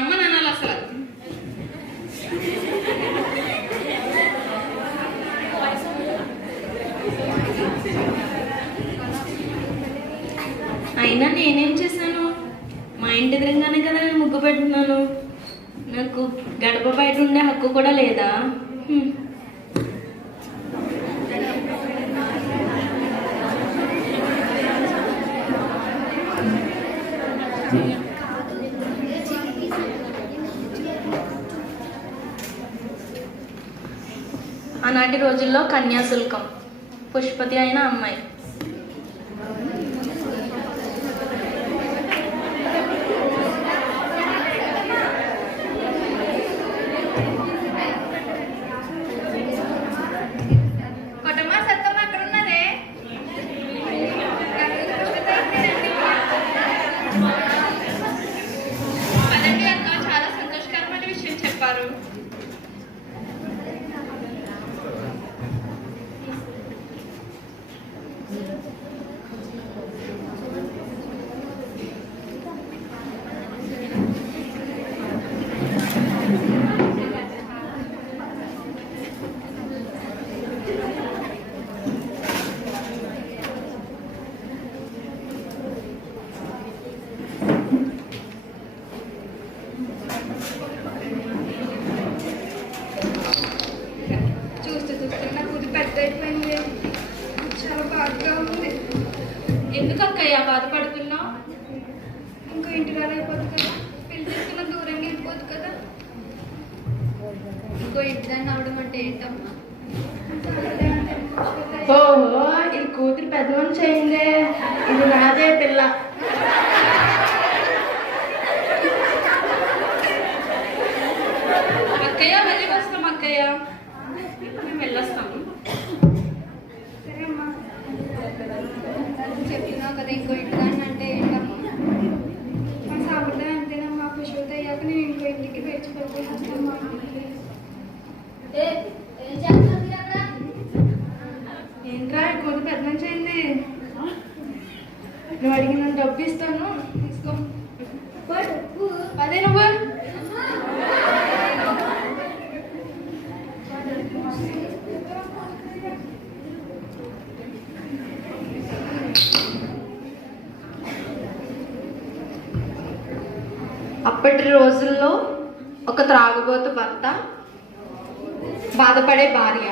అమ్మ నాన్నలు అసలు. అయినా నేనేం చేశాను? మా ఇంటి ఎదురుగానే కదా నేను ముగ్గు పెడుతున్నాను. నాకు గడప బయట ఉండే హక్కు కూడా లేదా? ఆనాటి రోజుల్లో కన్యాశుల్కం, పుష్పతి అయిన అమ్మాయి. అదండి అక్క, చాలా సంతోషకరమైన విషయం చెప్పారు. చాలా బాధగా ఉంది. ఎందుకు అక్కయ్య బాధపడుతున్నావు? ఇంకో ఇంటి రాలేకపోదు కదా, పెళ్లి చేసుకున్న దూరంగా వెళ్ళిపోదు కదా. ఇంకో ఇంటి దాన్ని అవడం అంటే ఏంటమ్మా? ఓహో, ఇది కూతురు పెద్ద మనిషి అయిందే. ఇది నాదే పిల్ల. అక్కయ్య మళ్ళీ వస్తాం అక్కయ్య, మేము వెళ్ళొస్తాము. చెప్పినావు కదా ఇంకో ఇంటిదాన్ని అంటే ఏంటమ్మా? మా సాంప్రదాయం అంతేనమ్మా. పుష్పతి అయ్యాక నేను ఇంకో ఇంటికి పేర్చిపోతాను. ఏంట్రా కూతురు పెద్ద మంచి అయింది. నువ్వు అడిగిన డబ్బు ఇస్తాను, తీసుకో. అదే నువ్వు అప్పటి రోజుల్లో ఒక త్రాగుబోతు భర్త, బాధపడే భార్య.